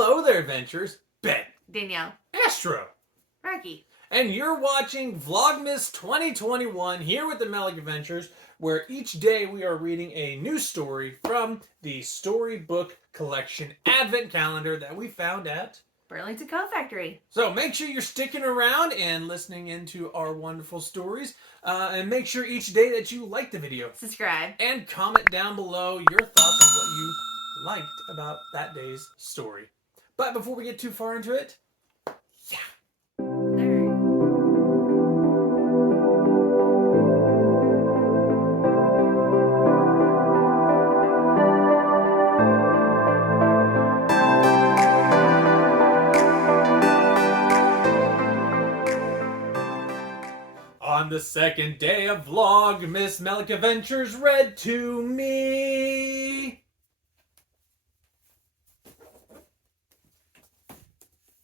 Hello there, adventurers. Ben. Danielle. Astro. Rocky. And you're watching Vlogmas 2021 here with the Melic Adventures, where each day we are reading a new story from the Storybook collection advent calendar that we found at Burlington Coat Factory. So make sure you're sticking around and listening into our wonderful stories. And make sure each day that you like the video. Subscribe. And comment down below your thoughts on what you liked about that day's story. But before we get too far into it, on the second day of Vlogmas, Melic Adventures read to me.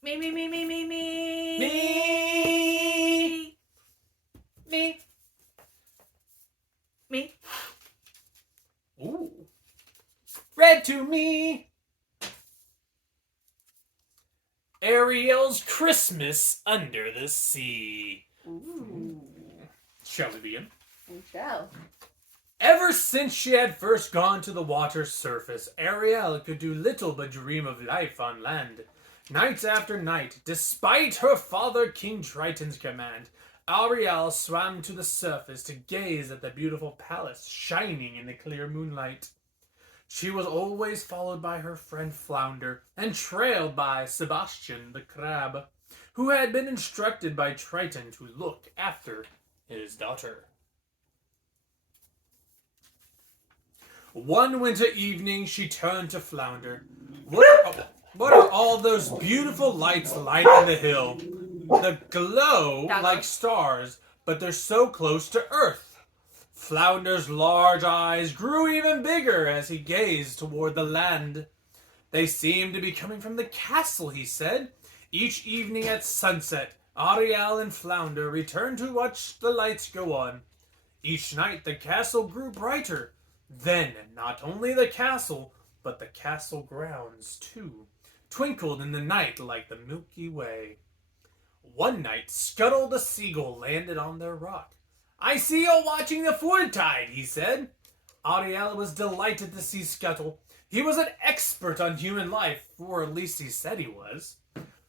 Me. Ooh. Read to me. Ariel's Christmas Under the Sea. Ooh. Shall we begin? We shall. Ever since she had first gone to the water's surface, Ariel could do little but dream of life on land. Night after night, despite her father King Triton's command, Ariel swam to the surface to gaze at the beautiful palace shining in the clear moonlight. She was always followed by her friend Flounder and trailed by Sebastian the crab, who had been instructed by Triton to look after his daughter. One winter evening, she turned to Flounder. What are all those beautiful lights lighting the hill? They glow like stars, but they're so close to Earth. Flounder's large eyes grew even bigger as he gazed toward the land. They seemed to be coming from the castle, he said. Each evening at sunset, Ariel and Flounder returned to watch the lights go on. Each night the castle grew brighter. Then, not only the castle, but the castle grounds, too, twinkled in the night like the Milky Way. One night, Scuttle the seagull landed on their rock. "I see you're watching the full tide," he said. Ariel was delighted to see Scuttle. He was an expert on human life, or at least he said he was.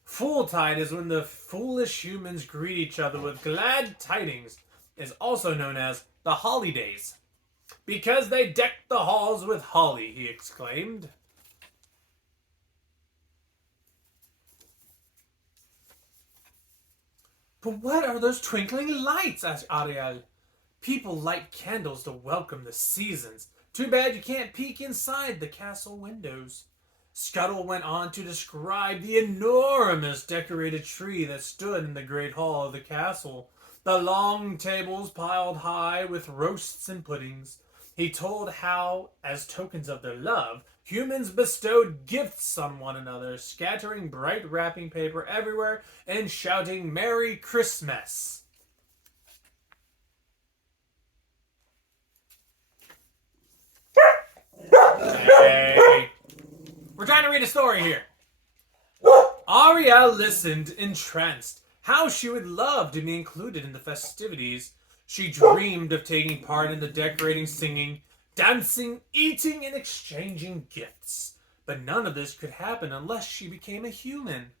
Full tide is when the foolish humans greet each other with glad tidings. It is also known as the holidays. "Because they decked the halls with holly," he exclaimed. "But what are those twinkling lights?" asked Ariel. "People light candles to welcome the seasons. Too bad you can't peek inside the castle windows." Scuttle went on to describe the enormous decorated tree that stood in the great hall of the castle, the long tables piled high with roasts and puddings. He told how, as tokens of their love, humans bestowed gifts on one another, scattering bright wrapping paper everywhere and shouting "Merry Christmas." Hey. We're trying to read a story here. Ariel listened, entranced. How she would love to be included in the festivities. She dreamed of taking part in the decorating, singing, dancing, eating, and exchanging gifts. But none of this could happen unless she became a human.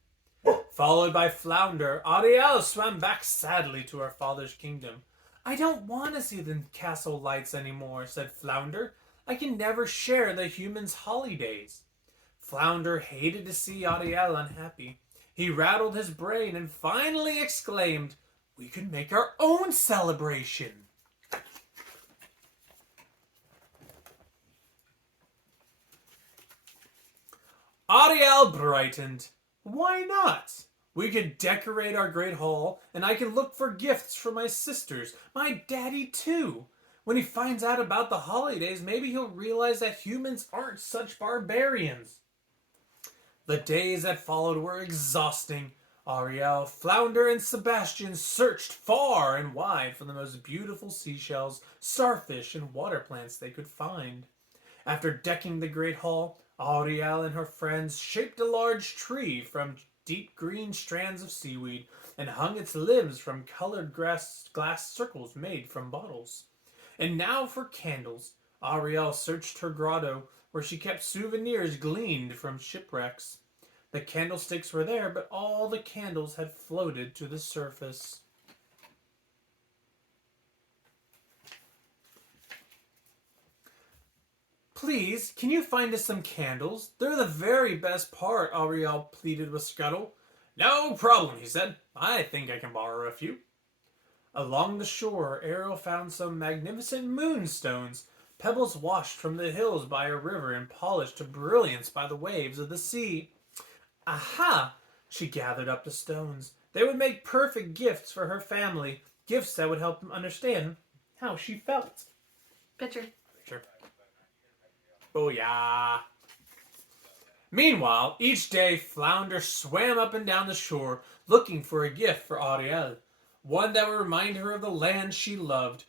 Followed by Flounder, Ariel swam back sadly to her father's kingdom. "I don't want to see the castle lights anymore," said Flounder. "I can never share the humans' holidays." Flounder hated to see Ariel unhappy. He rattled his brain and finally exclaimed, "We could make our own celebration." Ariel brightened. "Why not? We could decorate our great hall, and I can look for gifts for my sisters, my daddy too. When he finds out about the holidays, maybe he'll realize that humans aren't such barbarians." The days that followed were exhausting. Ariel, Flounder, and Sebastian searched far and wide for the most beautiful seashells, starfish, and water plants they could find. After decking the great hall, Ariel and her friends shaped a large tree from deep green strands of seaweed and hung its limbs from colored glass circles made from bottles. And now for candles. Ariel searched her grotto, where she kept souvenirs gleaned from shipwrecks. The candlesticks were there, but all the candles had floated to the surface. Please, can you find us some candles? They're the very best part, Ariel pleaded with Scuttle. No problem, he said. I think I can borrow a few. Along the shore, Ariel found some magnificent moonstones, pebbles washed from the hills by a river and polished to brilliance by the waves of the sea. Aha! She gathered up the stones. They would make perfect gifts for her family, gifts that would help them understand how she felt. Picture. Sure. Oh yeah. Meanwhile, each day Flounder swam up and down the shore looking for a gift for Ariel, one that would remind her of the land she loved.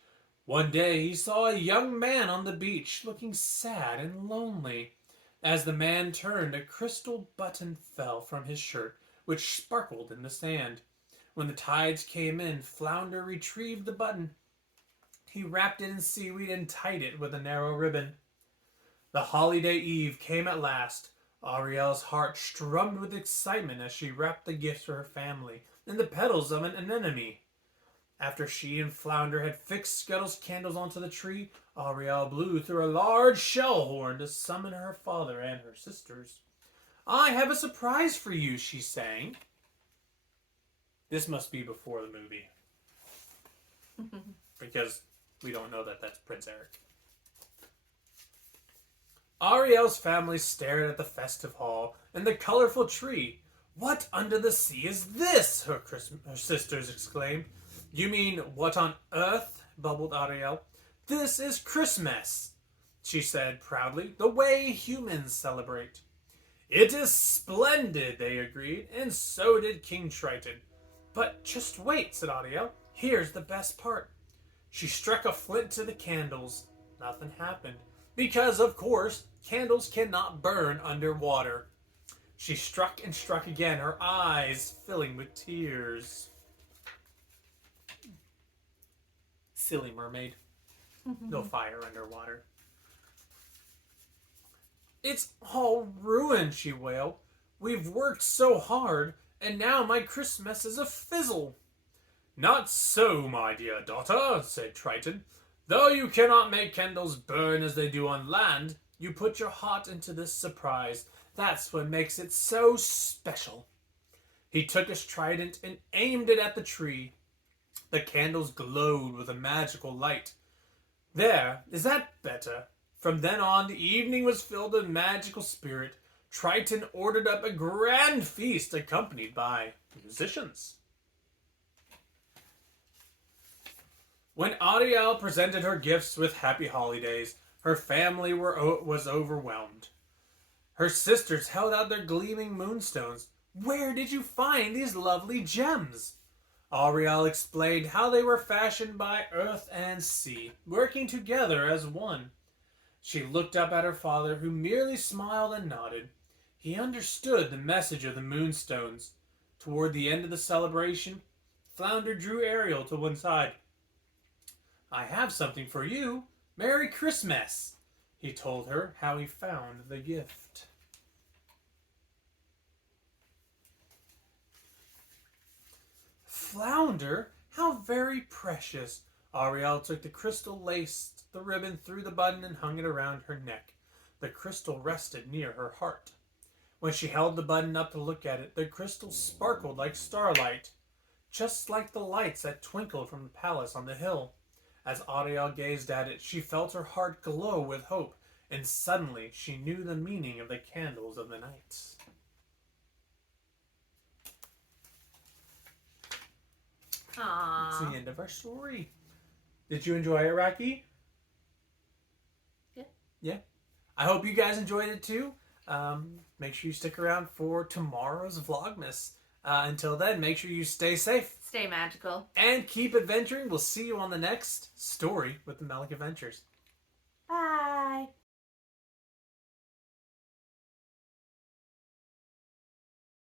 One day he saw a young man on the beach looking sad and lonely. As the man turned, a crystal button fell from his shirt, which sparkled in the sand. When the tides came in, Flounder retrieved the button. He wrapped it in seaweed and tied it with a narrow ribbon. The holiday eve came at last. Ariel's heart strummed with excitement as she wrapped the gifts for her family in the petals of an anemone. After she and Flounder had fixed Scuttle's candles onto the tree, Ariel blew through a large shell horn to summon her father and her sisters. I have a surprise for you, she sang. This must be before the movie. Because we don't know that that's Prince Eric. Ariel's family stared at the festive hall and the colorful tree. What under the sea is this? Her sisters exclaimed. You mean, what on earth? Bubbled Ariel. This is Christmas, she said proudly, the way humans celebrate. It is splendid, they agreed, and so did King Triton. But just wait, said Ariel. Here's the best part. She struck a flint to the candles. Nothing happened. Because, of course, candles cannot burn underwater. She struck and struck again, her eyes filling with tears. Silly mermaid. No fire underwater. It's all ruined, she wailed. We've worked so hard, and now my Christmas is a fizzle. Not so, my dear daughter, said Triton. Though you cannot make candles burn as they do on land, you put your heart into this surprise. That's what makes it so special. He took his trident and aimed it at the tree. The candles glowed with a magical light. There, is that better? From then on, the evening was filled with magical spirit. Triton ordered up a grand feast accompanied by musicians. When Ariel presented her gifts with happy holidays, her family was overwhelmed. Her sisters held out their gleaming moonstones. Where did you find these lovely gems? Ariel explained how they were fashioned by earth and sea, working together as one. She looked up at her father, who merely smiled and nodded. He understood the message of the moonstones. Toward the end of the celebration, Flounder drew Ariel to one side. I have something for you. Merry Christmas! He told her how he found the gift. Flounder, how very precious. Ariel took the crystal, laced the ribbon through the button, and hung it around her neck. The crystal rested near her heart. When she held the button up to look at it, the crystal sparkled like starlight, just like the lights that twinkled from the palace on the hill. As Ariel gazed at it, she felt her heart glow with hope, and suddenly she knew the meaning of the candles of the night. Aww. That's the end of our story. Did you enjoy it, Rocky? Yeah. Yeah. I hope you guys enjoyed it too. Make sure you stick around for tomorrow's Vlogmas. Until then, make sure you stay safe. Stay magical. And keep adventuring. We'll see you on the next story with the Melic Adventures. Bye.